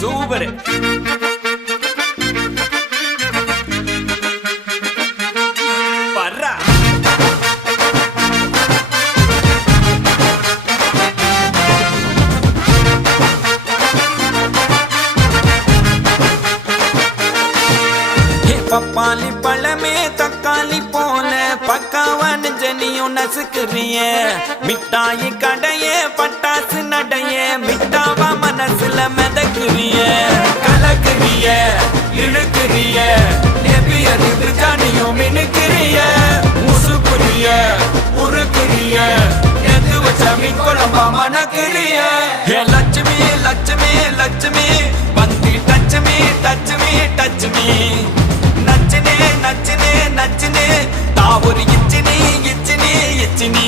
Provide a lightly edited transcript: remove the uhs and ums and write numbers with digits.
Super. பர்றா பப்பாளி பழமே தக்காளி போல பக்காவான ஜனியும் நசுக்குறிய மிட்டாயி கடையே பட்டாசு நடைய மிட்டாவா மனசுல மிதக்குறிய கலக்குறிய இழுக்குறிய நெபியறிவு ஜானியும் மினுக்குறிய முசுக்குறிய உருக்குறிய எது வச்ச மீன் குழம்பா மணக்குறிய லட்சுமி லட்சுமி லட்சுமி வந்து டச்சுமி டச்சுமி டச்சுமி நச்சினே நச்சினே நச்சினே தாவொரு இச்சினி இச்சினி இச்சினி